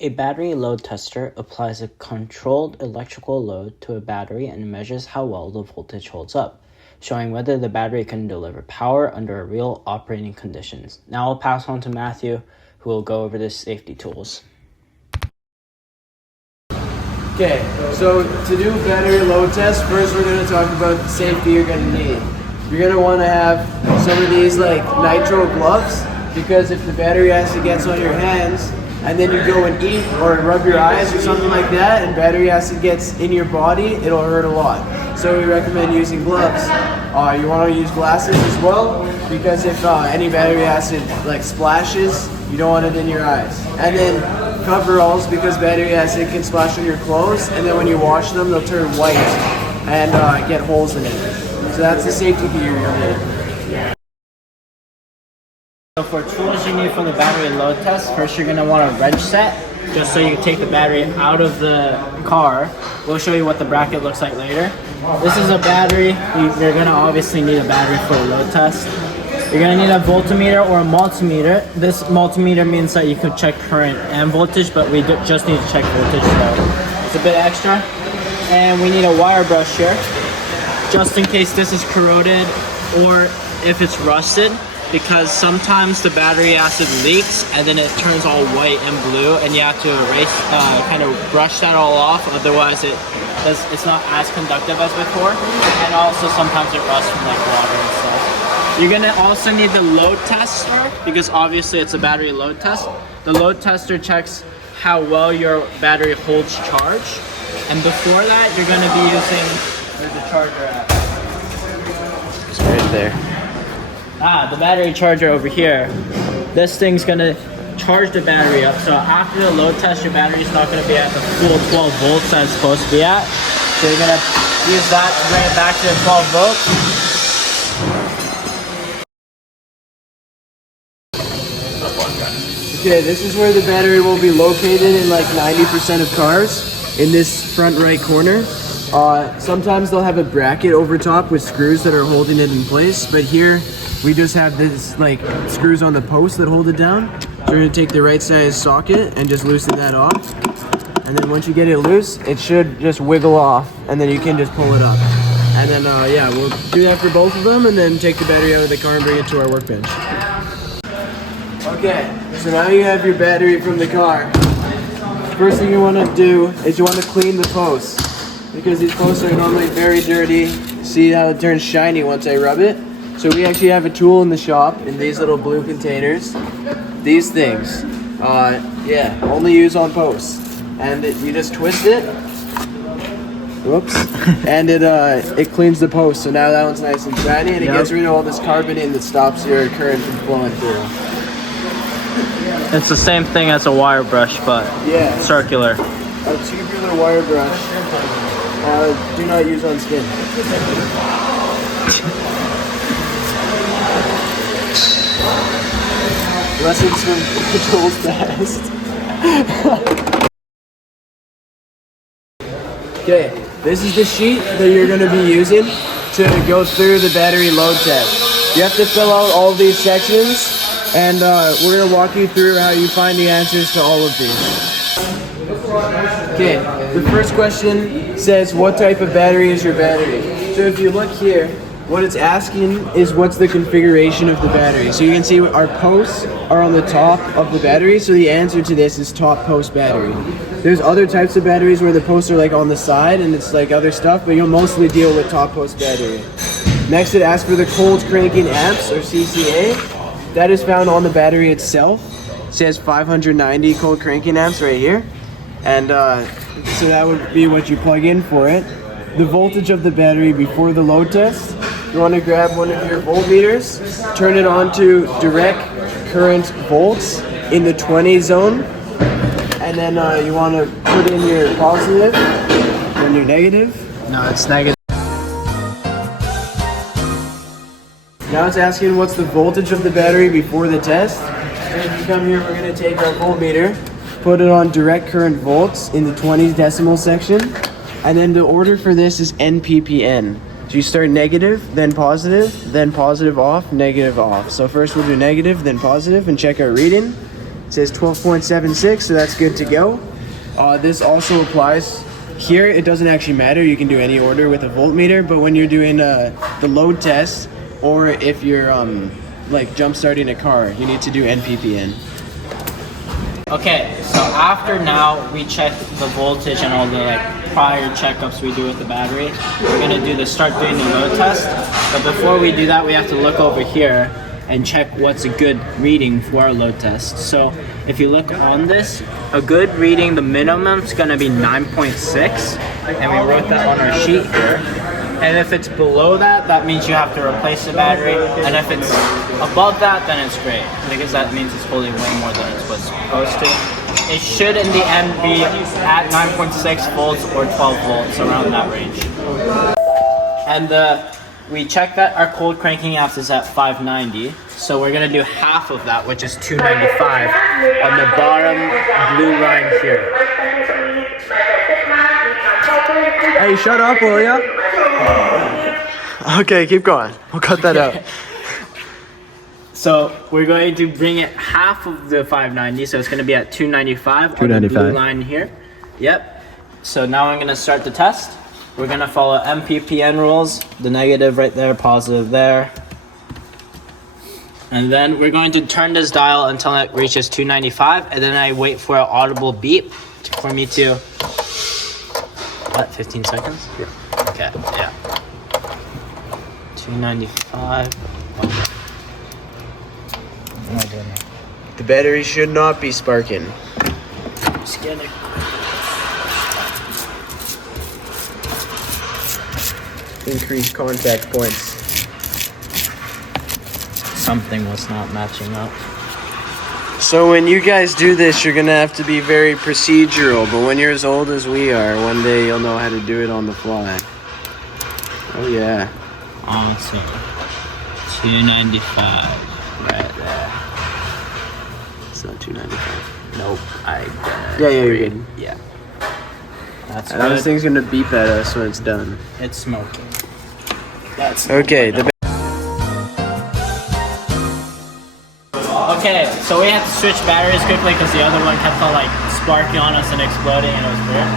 A battery load tester applies a controlled electrical load to a battery and measures how well the voltage holds up, showing whether the battery can deliver power under real operating conditions. Now I'll pass on to Matthew, who will go over the safety tools. Okay, so to do a battery load test, first we're going to talk about the safety you're going to need. You're going to want to have some of these like nitro gloves, because if the battery acid gets on your hands and then you go and eat or rub your eyes or something like that and battery acid gets in your body, it'll hurt a lot. So we recommend using gloves. You want to use glasses as well, because if any battery acid like splashes, you don't want it in your eyes. And then coveralls, because battery acid can splash on your clothes, and then when you wash them, they'll turn white and get holes in it. So that's the safety gear you'll need. So for tools you need for the battery load test, first you're going to want a wrench set, just so you can take the battery out of the car. We'll show you what the bracket looks like later. This is a battery. You're going to obviously need a battery for a load test. You're going to need a voltmeter or a multimeter. This multimeter means that you can check current and voltage, but we just need to check voltage, so it's a bit extra. And we need a wire brush here, just in case this is corroded or if it's rusted, because sometimes the battery acid leaks and then it turns all white and blue, and you have to erase, kind of brush that all off, otherwise it's not as conductive as before. And also sometimes it rusts from like water and stuff. You're gonna also need the load tester, because obviously it's a battery load test. The load tester checks how well your battery holds charge. And before that, you're gonna be using, where's the charger at? It's right there. The battery charger over here. This thing's gonna charge the battery up. So after the load test, your battery's not gonna be at the full 12 volts that it's supposed to be at. So you're gonna use that to bring it back to the 12 volts. Okay, this is where the battery will be located in like 90% of cars, in this front right corner. Sometimes they'll have a bracket over top with screws that are holding it in place, but here we just have this like screws on the post that hold it down. So we're gonna take the right size socket and just loosen that off. And then once you get it loose, it should just wiggle off, and then you can just pull it up. And then yeah, we'll do that for both of them, and then take the battery out of the car and bring it to our workbench. Okay, so now you have your battery from the car. First thing you want to do is you want to clean the posts, because these posts are normally very dirty. See how it turns shiny once I rub it? So we actually have a tool in the shop in these little blue containers. These things, yeah, only use on posts. And you just twist it. Whoops. And it cleans the post. So now that one's nice and shiny, and it gets rid of all this carbon in that stops your current from flowing through. It's the same thing as a wire brush, but circular. A tubular wire brush. Do not use on skin. Lessons from Controls Test. Okay, this is the sheet that you're going to be using to go through the battery load test. You have to fill out all these sections, and we're going to walk you through how you find the answers to all of these. Okay, the first question says, what type of battery is your battery? So if you look here, what it's asking is what's the configuration of the battery. So you can see our posts are on the top of the battery, so the answer to this is top post battery. There's other types of batteries where the posts are like on the side and it's like other stuff, but you'll mostly deal with top post battery. Next it asks for the cold cranking amps, or CCA. That is found on the battery itself. It says 590 cold cranking amps right here. And so that would be what you plug in for it. The voltage of the battery before the load test. You want to grab one of your voltmeters, turn it on to direct current volts in the 20 zone, and then you want to put in your positive and your negative. No, it's negative. Now it's asking what's the voltage of the battery before the test. So if you come here, we're going to take our voltmeter, put it on direct current volts in the 20 decimal section, and then the order for this is NPPN. So you start negative, then positive off, negative off. So first we'll do negative, then positive, and check our reading. It says 12.76, so that's good to go. This also applies here. It doesn't actually matter. You can do any order with a voltmeter, but when you're doing the load test, or if you're like jump starting a car, you need to do NPPN. Okay, so after now we check the voltage and all the like prior checkups we do with the battery, we're gonna start doing the load test. But before we do that, we have to look over here and check what's a good reading for our load test. So if you look on this, a good reading, the minimum is gonna be 9.6, and we wrote that on our sheet here. And if it's below that, that means you have to replace the battery. And if it's above that, then it's great, because that means it's holding way more than it was supposed to. It should in the end be at 9.6 volts or 12 volts, around that range. And we checked that our cold cranking amps is at 590. So we're gonna do half of that, which is 295 on the bottom blue line here. Hey, shut up, will ya? Okay, keep going. We'll cut that out. So we're going to bring it half of the 590, so it's going to be at 295 on the blue line here. Yep. So now I'm going to start the test. We're going to follow MPPN rules, the negative right there, positive there. And then we're going to turn this dial until it reaches 295, and then I wait for an audible beep for me to... What, 15 seconds? Yeah. Okay, yeah. 295. The battery should not be sparking. Scan it. Increase contact points. Something was not matching up. So when you guys do this, you're gonna have to be very procedural, but when you're as old as we are, one day you'll know how to do it on the fly. Oh yeah. Awesome. 295 right there. It's not 295. Nope, Yeah, you're good. Yeah. That's And this good. thing's gonna beep at us when it's done. It's smoking. That's Okay, Okay, so we had to switch batteries quickly because the other one kept on like sparking on us and exploding, and it was weird.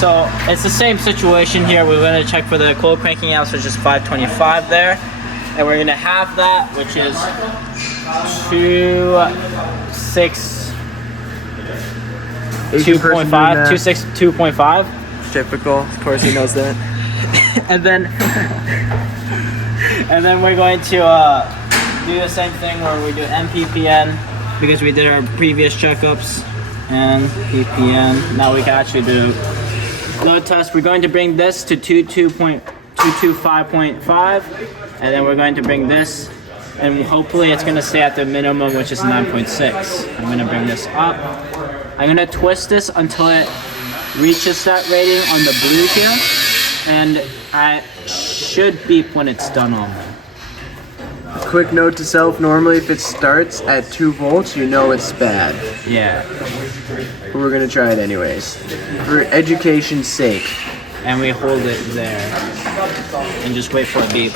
So it's the same situation here. We're going to check for the cold cranking amps, which is 525 there, and we're going to have that, which is 2.5. Typical. Of course, he knows that. and then we're going to do the same thing where we do MPPN because we did our previous checkups, and PPN. Now we can actually do load test. We're going to bring this to 225.5, and then we're going to bring this, and hopefully it's going to stay at the minimum, which is 9.6. I'm going to bring this up. I'm going to twist this until it reaches that rating on the blue here, and I should beep when it's done on there. Quick note to self, normally if it starts at 2 volts, you know it's bad. Yeah. But we're gonna try it anyways. For education's sake. And we hold it there. And just wait for a beep.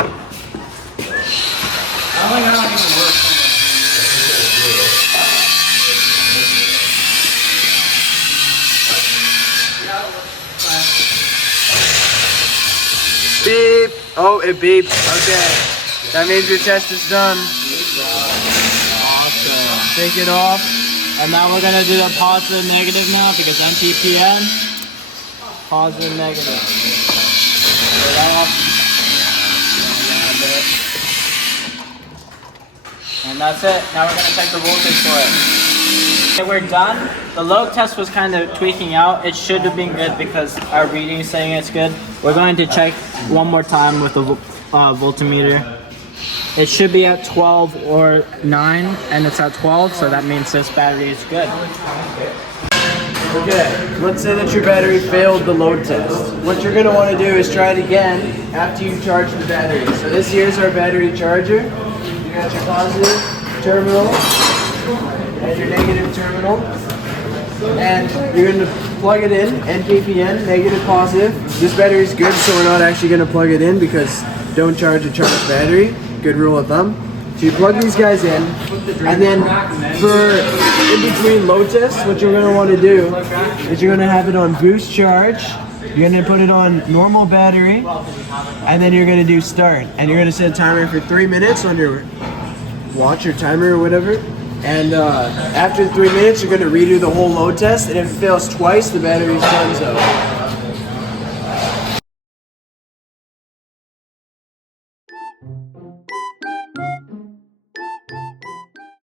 Beep! Oh, it beeped. Okay. That means your test is done. Awesome. Take it off. And now we're gonna do the positive negative now because MPPN. Positive negative. Take that off. And that's it. Now we're gonna check the voltage for it. Okay, we're done. The load test was kind of tweaking out. It should have been good because our reading is saying it's good. We're going to check one more time with the voltmeter. It should be at 12 or 9, and it's at 12, so that means this battery is good. Okay, let's say that your battery failed the load test. What you're going to want to do is try it again after you charge the battery. So this here's our battery charger. You got your positive terminal and your negative terminal. And you're going to plug it in, NPPN, negative, positive. This battery's good, so we're not actually going to plug it in because don't charge a charged battery. Good rule of thumb. So you plug these guys in, and then for in between load tests, what you're gonna want to do is you're gonna have it on boost charge. You're gonna put it on normal battery, and then you're gonna do start, and you're gonna set a timer for 3 minutes on your watch or timer or whatever. And after 3 minutes, you're gonna redo the whole load test, and if it fails twice, the battery's done. So